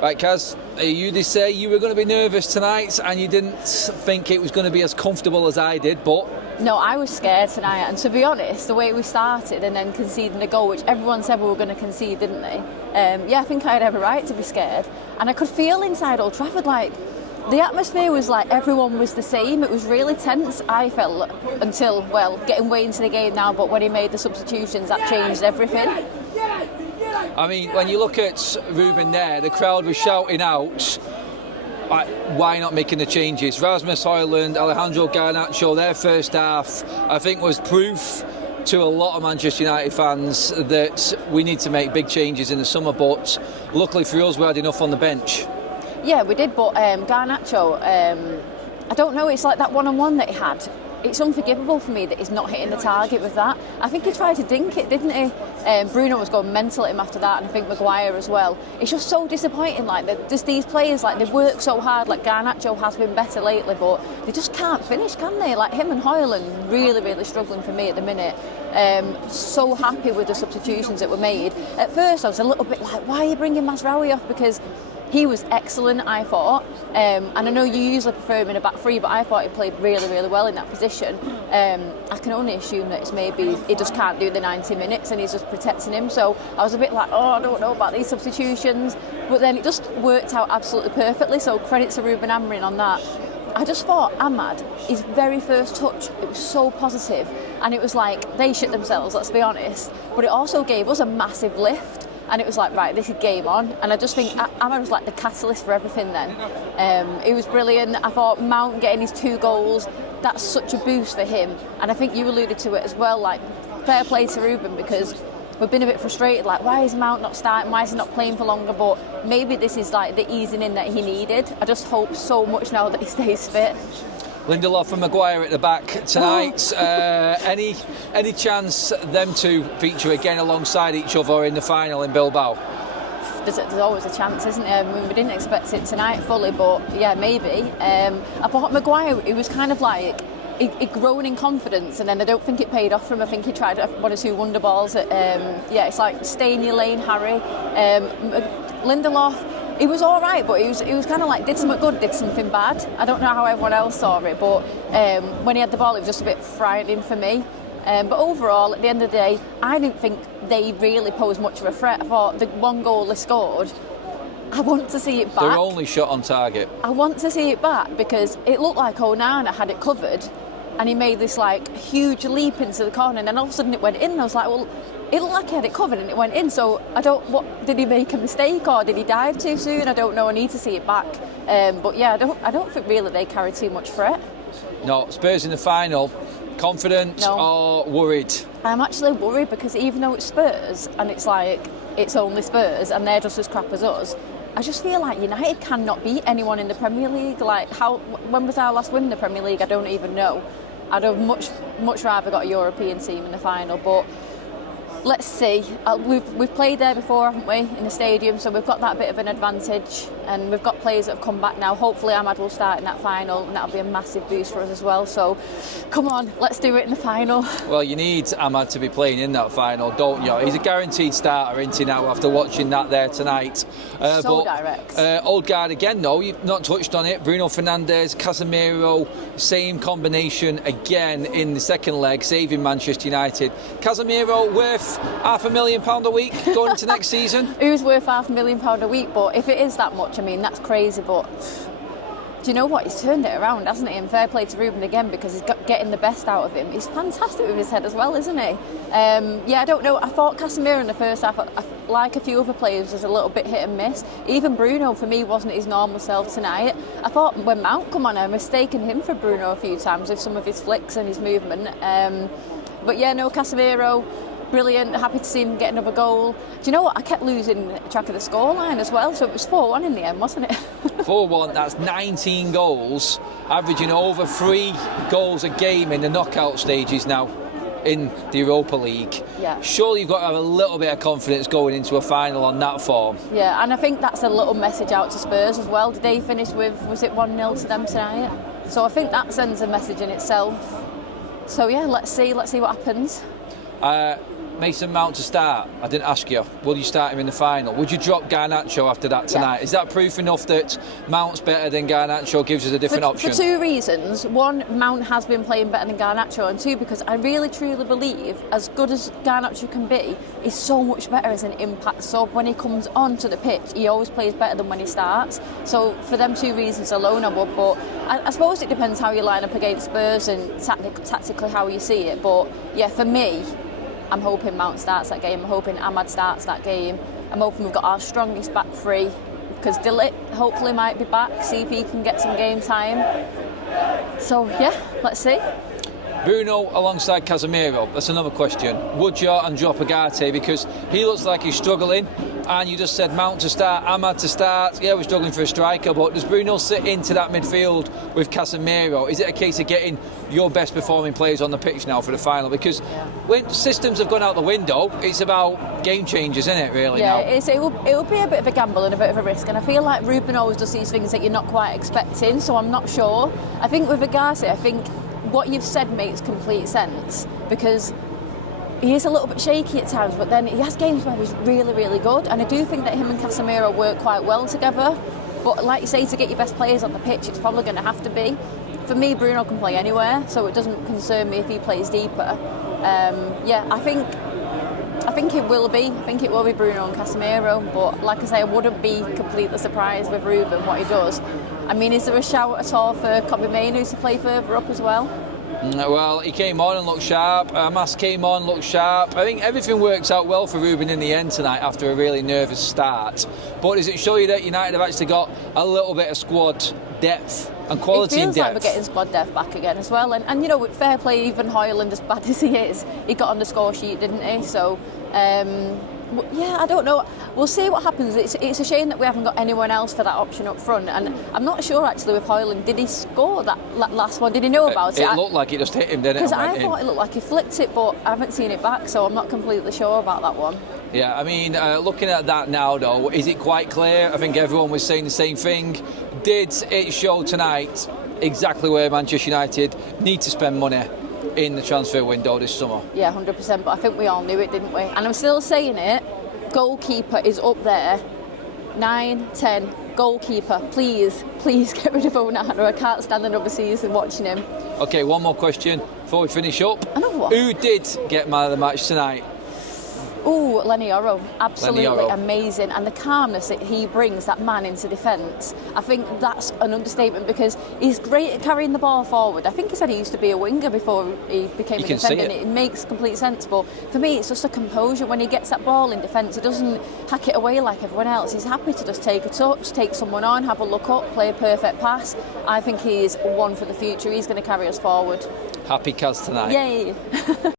Right, Kaz, you did say you were going to be nervous tonight and you didn't think it was going to be as comfortable as I did, but... No, I was scared tonight, and to be honest, the way we started and then conceding a goal, which everyone said we were going to concede, didn't they? I think I had every right to be scared. And I could feel inside Old Trafford, like, the atmosphere was like everyone was the same. It was really tense, I felt, until, well, getting way into the game now, but when he made the substitutions, that changed everything. I mean, when you look at Ruben there, the crowd was shouting out, why not making the changes? Rasmus Højlund, Alejandro Garnacho, their first half, I think, was proof to a lot of Manchester United fans that we need to make big changes in the summer, but luckily for us, we had enough on the bench. Yeah, we did, but Garnacho, I don't know, it's like that one-on-one that he had. It's unforgivable for me that he's not hitting the target with that. I think he tried to dink it, didn't he? Bruno was going mental at him after that, and I think Maguire as well. It's just so disappointing, like, just these players, like, they work so hard, like Garnacho has been better lately, but they just can't finish, can they? Like, him and Højlund really, really struggling for me at the minute. So happy with the substitutions that were made. At first, I was a little bit like, why are you bringing Mazraoui off? Because he was excellent, I thought, and I know you usually prefer him in a back three, but I thought he played really, really well in that position. I can only assume that it's maybe he just can't do the 90 minutes and he's just protecting him, so I was a bit like, I don't know about these substitutions, but then it just worked out absolutely perfectly, so credit to Ruben Amorim on that. I just thought Ahmad, his very first touch, it was so positive, and it was like they shit themselves, let's be honest, but it also gave us a massive lift. And it was like, right, this is game on. And I just think Ahmad was like the catalyst for everything then. It was brilliant. I thought Mount getting his 2 goals, that's such a boost for him. And I think you alluded to it as well, like, fair play to Ruben, because we've been a bit frustrated, like, why is Mount not starting? Why is he not playing for longer? But maybe this is like the easing in that he needed. I just hope so much now that he stays fit. Lindelof and Maguire at the back tonight. Any chance them two feature again alongside each other in the final in Bilbao? There's always a chance, isn't there? I mean, we didn't expect it tonight fully, but yeah, maybe. I thought Maguire, it was kind of like he'd grown in confidence, and then I don't think it paid off for him. I think he tried 1 or 2 wonder balls. It's like stay in your lane, Harry. Lindelof, he was all right, but he was kind of like did something good, did something bad. I don't know how everyone else saw it, but when he had the ball, it was just a bit frightening for me. But overall, at the end of the day, I didn't think they really posed much of a threat. I thought the 1 goal they scored, I want to see it back. Their only shot on target. I want to see it back because it looked like Onana had it covered, and he made this like huge leap into the corner, and then all of a sudden it went in. And I was like, well, it looked like he had it covered and it went in, so did he make a mistake or did he dive too soon? I don't know, I need to see it back. But yeah, I don't think really they carry too much threat. No, Spurs in the final, confident or worried? I'm actually worried because even though it's Spurs and it's like, it's only Spurs and they're just as crap as us, I just feel like United cannot beat anyone in the Premier League. Like, when was our last win in the Premier League? I don't even know. I'd have much rather got a European team in the final, but let's see. We've played there before, haven't we, in the stadium, so we've got that bit of an advantage, and we've got players that have come back now. Hopefully Ahmad will start in that final, and that'll be a massive boost for us as well. So come on, let's do it in the final. Well, you need Ahmad to be playing in that final, don't you? He's a guaranteed starter, isn't he, now, after watching that there tonight. Direct. Old guard again, though, you've not touched on it. Bruno Fernandes, Casemiro, same combination again in the second leg, saving Manchester United. Casemiro worth £500,000 a week going into next season? Who's worth £500,000 a week? But if it is that much, I mean, that's crazy. But do you know what? He's turned it around, hasn't he? And fair play to Ruben again, because he's getting the best out of him. He's fantastic with his head as well, isn't he? I don't know. I thought Casemiro in the first half, like a few other players, was a little bit hit and miss. Even Bruno, for me, wasn't his normal self tonight. I thought when Mount come on, I mistaken him for Bruno a few times with some of his flicks and his movement. Casemiro, brilliant, happy to see him get another goal. Do you know what? I kept losing track of the scoreline as well, so it was 4-1 in the end, wasn't it? 4-1, that's 19 goals, averaging over 3 goals a game in the knockout stages now in the Europa League. Yeah. Surely you've got to have a little bit of confidence going into a final on that form. Yeah, and I think that's a little message out to Spurs as well. Did they finish with, was it 1-0 to them tonight? So I think that sends a message in itself. So yeah, let's see what happens. Mason Mount to start. I didn't ask you. Will you start him in the final? Would you drop Garnacho after that tonight? Is that proof enough that Mount's better than Garnacho, gives us a different option? For two reasons. One, Mount has been playing better than Garnacho, and two, because I really truly believe, as good as Garnacho can be, he's so much better as an impact sub. When he comes onto the pitch, he always plays better than when he starts. So for them two reasons alone, I would. But I suppose it depends how you line up against Spurs and tactically how you see it. But yeah, for me, I'm hoping Mount starts that game. I'm hoping Ahmad starts that game. I'm hoping we've got our strongest back three, because Dillit hopefully might be back, see if he can get some game time. So yeah, let's see. Bruno alongside Casemiro, that's another question. Would you and drop Agate, because he looks like he's struggling, and you just said Mount to start, Ahmad to start. Yeah, we're struggling for a striker, but does Bruno sit into that midfield with Casemiro? Is it a case of getting your best performing players on the pitch now for the final? Because when systems have gone out the window, it's about game changers, isn't it, really? Yeah, now? it will be a bit of a gamble and a bit of a risk, and I feel like Ruben always does these things that you're not quite expecting, so I'm not sure. I think with Agate, I think what you've said makes complete sense, because he is a little bit shaky at times, but then he has games where he's really, really good, and I do think that him and Casemiro work quite well together. But like you say, to get your best players on the pitch, it's probably going to have to be. For me, Bruno can play anywhere, so it doesn't concern me if he plays deeper. I think it will be. I think it will be Bruno and Casemiro, but like I say, I wouldn't be completely surprised with Ruben what he does. I mean, is there a shout at all for Kobe Mainoo to play further up as well? Well, he came on and looked sharp. Mas came on, looked sharp. I think everything works out well for Ruben in the end tonight after a really nervous start. But does it show you that United have actually got a little bit of squad depth and quality in depth? It feels like we're getting squad depth back again as well. And you know, with fair play, even Højlund, as bad as he is, he got on the score sheet, didn't he? So, yeah, I don't know. We'll see what happens. It's a shame that we haven't got anyone else for that option up front. And I'm not sure, actually, with Højlund, did he score that last one? Did he know about it? It looked like it just hit him, didn't it? Because I thought it looked like he flicked it, but I haven't seen it back, so I'm not completely sure about that one. Yeah, I mean, looking at that now, though, is it quite clear? I think everyone was saying the same thing. Did it show tonight exactly where Manchester United need to spend money in the transfer window this summer? Yeah, 100%, but I think we all knew it, didn't we? And I'm still saying it, goalkeeper is up there. 9, 10, goalkeeper. Please get rid of Onana. I can't stand another season watching him. OK, one more question before we finish up. Another one? Who did get man of the match tonight? Ooh, Lenny Oro, absolutely amazing, and the calmness that he brings that man into defence, I think that's an understatement, because he's great at carrying the ball forward. I think he said he used to be a winger before he became a defender, and it makes complete sense, but for me it's just a composure. When he gets that ball in defence, he doesn't hack it away like everyone else. He's happy to just take a touch, take someone on, have a look up, play a perfect pass. I think he is one for the future. He's going to carry us forward. Happy Kaz tonight. Yay!